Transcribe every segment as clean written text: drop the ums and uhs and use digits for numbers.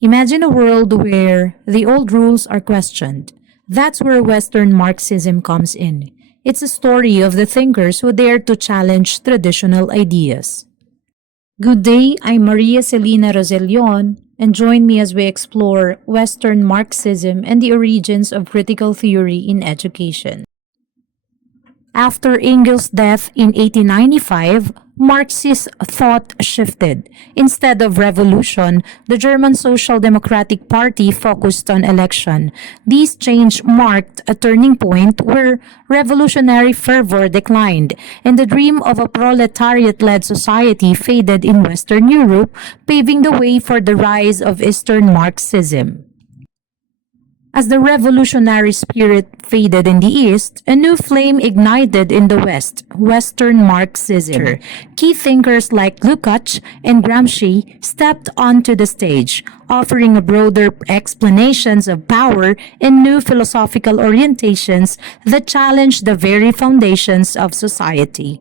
Imagine a world where the old rules are questioned. That's where Western Marxism comes in. It's a story of the thinkers who dared to challenge traditional ideas. Good day, I'm Maria Celina Rosellon, and join me as we explore Western Marxism and the origins of critical theory in education. After Engels' death in 1895, Marxist thought shifted. Instead of revolution, the German Social Democratic Party focused on election. This change marked a turning point where revolutionary fervor declined, and the dream of a proletariat-led society faded in Western Europe, paving the way for the rise of Eastern Marxism. As the revolutionary spirit faded in the East, a new flame ignited in the West, Western Marxism. Key thinkers like Lukács and Gramsci stepped onto the stage, offering a broader explanations of power and new philosophical orientations that challenged the very foundations of society.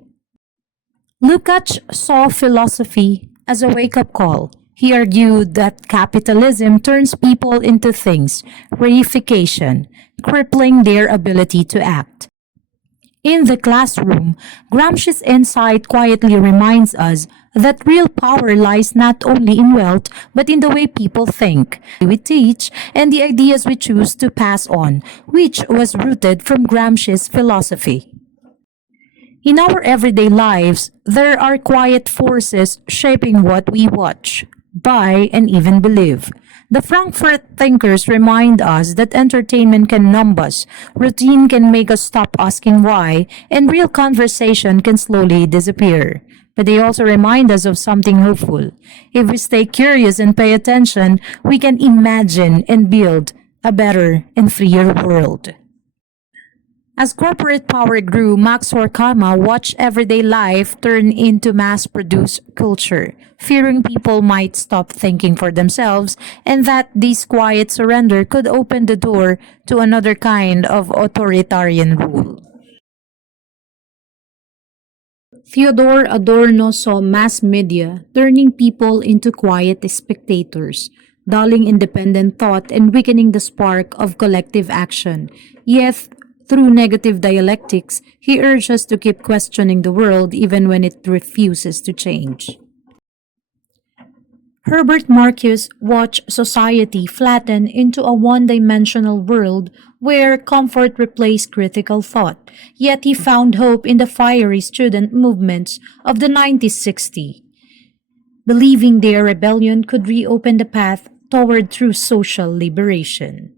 Lukács saw philosophy as a wake-up call. He argued that capitalism turns people into things, reification, crippling their ability to act. In the classroom, Gramsci's insight quietly reminds us that real power lies not only in wealth, but in the way people think, we teach, and the ideas we choose to pass on, which was rooted from Gramsci's philosophy. In our everyday lives, there are quiet forces shaping what we watch, buy, and even believe. The Frankfurt thinkers remind us that entertainment can numb us, routine can make us stop asking why, and real conversation can slowly disappear. But they also remind us of something hopeful. If we stay curious and pay attention, we can imagine and build a better and freer world. As corporate power grew, Max Horkheimer watched everyday life turn into mass-produced culture, fearing people might stop thinking for themselves and that this quiet surrender could open the door to another kind of authoritarian rule. Theodore Adorno saw mass media turning people into quiet spectators, dulling independent thought and weakening the spark of collective action. Yet, through negative dialectics, he urged us to keep questioning the world even when it refuses to change. Herbert Marcuse watched society flatten into a one-dimensional world where comfort replaced critical thought, yet he found hope in the fiery student movements of the 1960s, believing their rebellion could reopen the path toward true social liberation.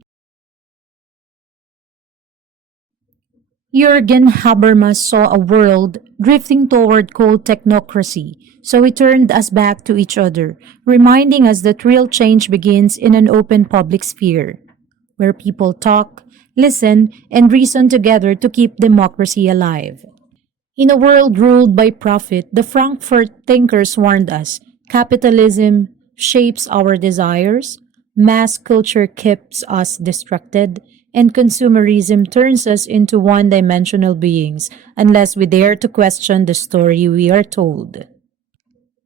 Jürgen Habermas saw a world drifting toward cold technocracy, so he turned us back to each other, reminding us that real change begins in an open public sphere, where people talk, listen, and reason together to keep democracy alive. In a world ruled by profit, the Frankfurt thinkers warned us, capitalism shapes our desires, mass culture keeps us distracted, and consumerism turns us into one-dimensional beings unless we dare to question the story we are told.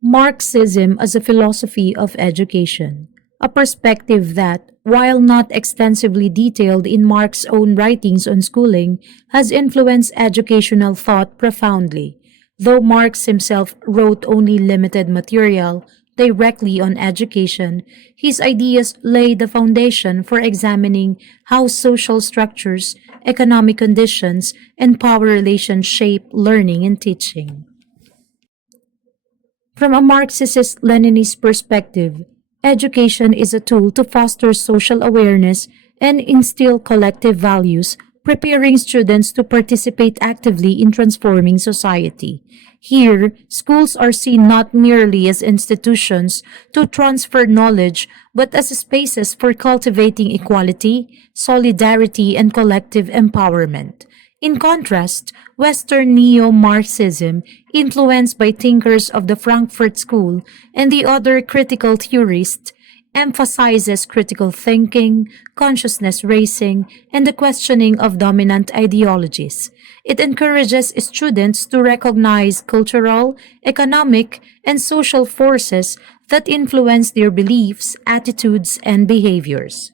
Marxism as a philosophy of education, a perspective that, while not extensively detailed in Marx's own writings on schooling, has influenced educational thought profoundly. Though Marx himself wrote only limited material directly on education, his ideas lay the foundation for examining how social structures, economic conditions, and power relations shape learning and teaching. From a Marxist-Leninist perspective, education is a tool to foster social awareness and instill collective values, preparing students to participate actively in transforming society. Here, schools are seen not merely as institutions to transfer knowledge, but as spaces for cultivating equality, solidarity, and collective empowerment. In contrast, Western neo-Marxism, influenced by thinkers of the Frankfurt School and the other critical theorists, emphasizes critical thinking, consciousness raising, and the questioning of dominant ideologies. It encourages students to recognize cultural, economic, and social forces that influence their beliefs, attitudes, and behaviors.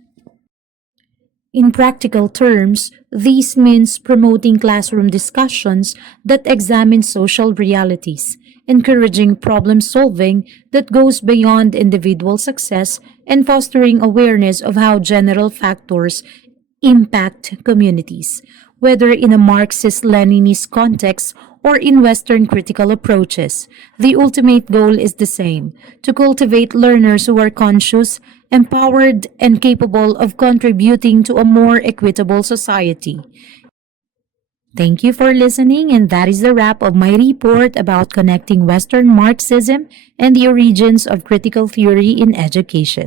In practical terms, this means promoting classroom discussions that examine social realities, encouraging problem solving that goes beyond individual success, and fostering awareness of how general factors impact communities, whether in a Marxist Leninist context or in Western critical approaches. The ultimate goal is the same: to cultivate learners who are conscious, empowered, and capable of contributing to a more equitable society. Thank you for listening, and that is the wrap of my report about connecting Western Marxism and the origins of critical theory in education.